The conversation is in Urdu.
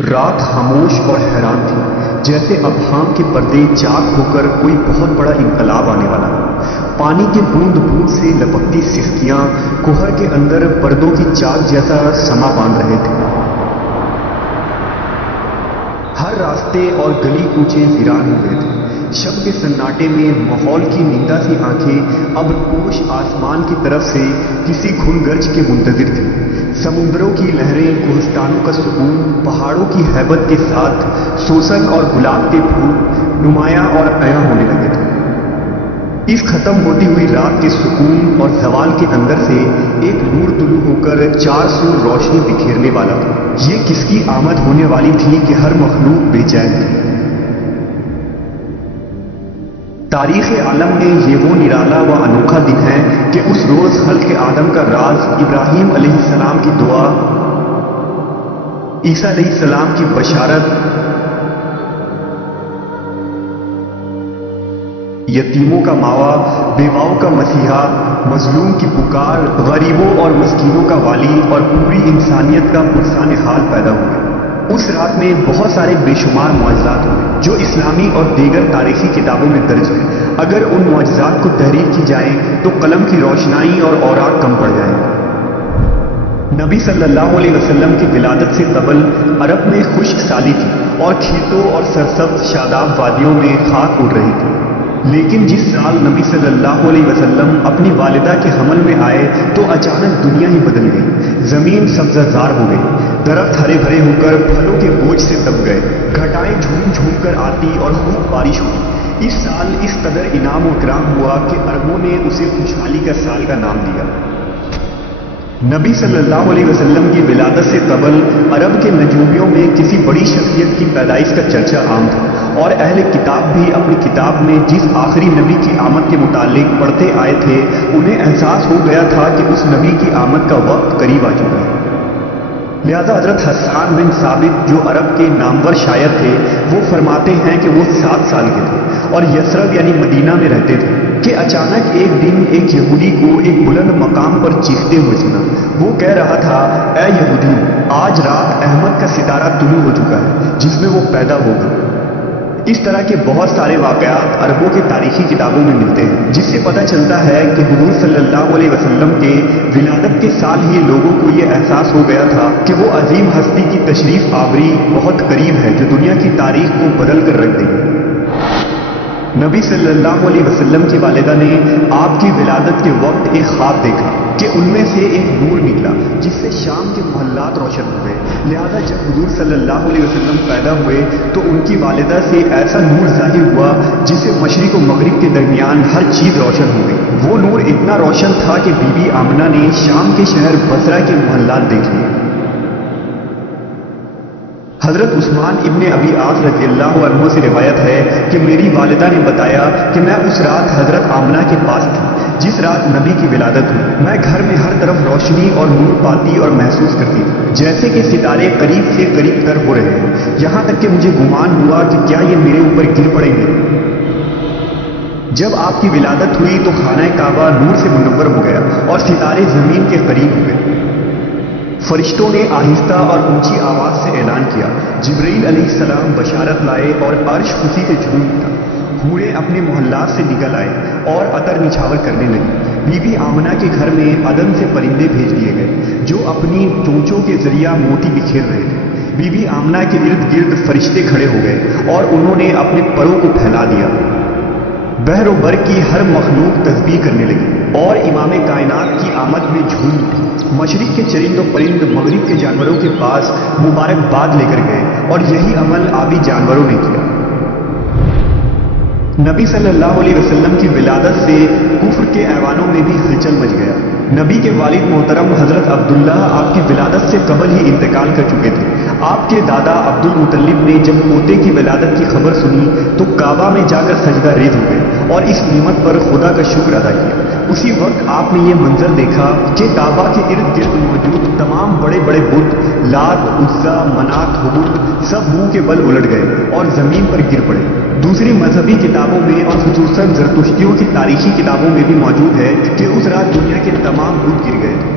رات خاموش اور حیران تھی، جیسے ابہام کے پردے چاک ہو کر کوئی بہت بڑا انقلاب آنے والا۔ پانی کے بوند بوند سے لپکتی سسکیاں کوہر کے اندر پردوں کی چاک جیسا سما باندھ رہے تھے۔ ہر راستے اور گلی کوچے ویران ہو گئے تھے۔ شب کے سناٹے میں ماحول کی نندا سی آنکھیں اب پوش آسمان کی طرف سے کسی گھن گرج کے منتظر تھیں۔ سمندروں کی لہریں، کوہستانوں کا سکون، پہاڑوں کی ہیبت کے ساتھ سوسن اور گلاب کے پھول نمایاں اور عیاں ہونے لگے تھے۔ اس ختم ہوتی ہوئی رات کے سکون اور زوال کے اندر سے ایک نور طلوع ہو کر چار سو روشنی بکھیرنے والا تھا۔ یہ کس کی آمد ہونے والی تھی کہ ہر مخلوق بے چین تھی۔ تاریخ عالم میں یہ وہ نرالا و انوکھا دن ہے کہ اس روز خلق آدم کا راز، ابراہیم علیہ السلام کی دعا، عیسیٰ علیہ السلام کی بشارت، یتیموں کا ماوا، بیواؤں کا مسیحا، مظلوم کی پکار، غریبوں اور مسکینوں کا والی اور پوری انسانیت کا پرسان حال پیدا ہوئے۔ اس رات میں بہت سارے بے شمار معجزات ہوئے جو اسلامی اور دیگر تاریخی کتابوں میں درج ہیں۔ اگر ان معجزات کو تحریر کی جائے تو قلم کی روشنائی اور اوراق کم پڑ جائیں گے۔ نبی صلی اللہ علیہ وسلم کی ولادت سے قبل عرب میں خشک سالی تھی اور کھیتوں اور سرسبز شاداب وادیوں میں خاک اڑ رہی تھی۔ لیکن جس سال نبی صلی اللہ علیہ وسلم اپنی والدہ کے حمل میں آئے تو اچانک دنیا ہی بدل گئی۔ زمین سبزہ زار ہو گئی، درخت ہرے بھرے ہو کر پھلوں کے بوجھ سے دب گئے، گھٹائیں جھوم جھوم کر آتی اور خوب بارش ہوئی۔ اس سال اس قدر انعام و اکرام ہوا کہ عربوں نے اسے خوشحالی کا سال کا نام دیا۔ نبی صلی اللہ علیہ وسلم کی ولادت سے قبل عرب کے نجومیوں میں کسی بڑی شخصیت کی پیدائش کا چرچا عام تھا، اور اہل کتاب بھی اپنی کتاب میں جس آخری نبی کی آمد کے متعلق پڑھتے آئے تھے انہیں احساس ہو گیا تھا کہ اس نبی کی آمد کا وقت قریب آ چکا ہے۔ لہذا حضرت حسان بن ثابت جو عرب کے نامور شاعر تھے وہ فرماتے ہیں کہ وہ 7 سال کے تھے اور یثرب یعنی مدینہ میں رہتے تھے کہ اچانک ایک دن ایک یہودی کو ایک بلند مقام پر چیختے ہوئے سنا۔ وہ کہہ رہا تھا، اے یہودی، آج رات احمد کا ستارہ طلوع ہو چکا ہے جس میں وہ پیدا ہوگا۔ اس طرح کے بہت سارے واقعات عربوں کے تاریخی کتابوں میں ملتے ہیں، جس سے پتہ چلتا ہے کہ حضور صلی اللہ علیہ وسلم کے ولادت کے سال ہی لوگوں کو یہ احساس ہو گیا تھا کہ وہ عظیم ہستی کی تشریف آوری بہت قریب ہے جو دنیا کی تاریخ کو بدل کر رکھ دے گی۔ نبی صلی اللہ علیہ وسلم کی والدہ نے آپ کی ولادت کے وقت ایک خواب دیکھا کہ ان میں سے ایک نور نکلا جس سے شام کے محلات روشن ہوئے۔ لہذا جب حضور صلی اللہ علیہ وسلم پیدا ہوئے تو ان کی والدہ سے ایسا نور ظاہر ہوا جس سے مشرق و مغرب کے درمیان ہر چیز روشن ہو گئی۔ وہ نور اتنا روشن تھا کہ بی بی آمنہ نے شام کے شہر بصرہ کے محلات دیکھ لیے۔ حضرت عثمان ابن ابی عاص رضی اللہ عنہ سے روایت ہے کہ میری والدہ نے بتایا کہ میں اس رات حضرت آمنہ کے پاس تھی جس رات نبی کی ولادت ہوئی۔ میں گھر میں ہر طرف روشنی اور نور پاتی اور محسوس کرتی تھی جیسے کہ ستارے قریب سے قریب تر ہو رہے ہیں، یہاں تک کہ مجھے گمان ہوا کہ کیا یہ میرے اوپر گر پڑیں گے۔ جب آپ کی ولادت ہوئی تو خانہ کعبہ نور سے منور ہو گیا اور ستارے زمین کے قریب ہو گئے۔ فرشتوں نے آہستہ اور اونچی آواز سے اعلان کیا، جبرائیل علیہ السلام بشارت لائے اور عرش خوشی سے جھوم اٹھا۔ حوریں اپنے محلات سے نکل آئے اور عطر نچھاور کرنے لگی۔ بی بی آمنہ کے گھر میں عدن سے پرندے بھیج دیے گئے جو اپنی چونچوں کے ذریعہ موتی بکھیر رہے تھے۔ بی بی آمنہ کے ارد گرد فرشتے کھڑے ہو گئے اور انہوں نے اپنے پروں کو پھیلا دیا۔ بحر و بر کی ہر مخلوق تسبیح کرنے لگی اور امام کائنات کی آمد میں جھوم اٹھی۔ مشرق کے چرند و پرند مغرب کے جانوروں کے پاس مبارکباد لے کر گئے اور یہی عمل آبی جانوروں نے کیا۔ نبی صلی اللہ علیہ وسلم کی ولادت سے کفر کے ایوانوں میں بھی ہلچل مچ گیا۔ نبی کے والد محترم حضرت عبداللہ آپ کی ولادت سے قبل ہی انتقال کر چکے تھے۔ آپ کے دادا عبد المطلب نے جب پوتے کی ولادت کی خبر سنی تو کعبہ میں جا کر سجدہ ریز ہو گئے اور اس نعمت پر خدا کا شکر ادا کیا۔ اسی وقت آپ نے یہ منظر دیکھا کہ کعبہ کے ارد گرد موجود تمام بڑے بڑے بت لات، عزا، منات، ہبل سب منہ کے بل الٹ گئے اور زمین پر گر پڑے۔ دوسری مذہبی کتابوں میں اور خصوصاً زرتشتیوں کی تاریخی کتابوں میں بھی موجود ہے کہ اس رات دنیا کے تمام بت گر گئے تھے۔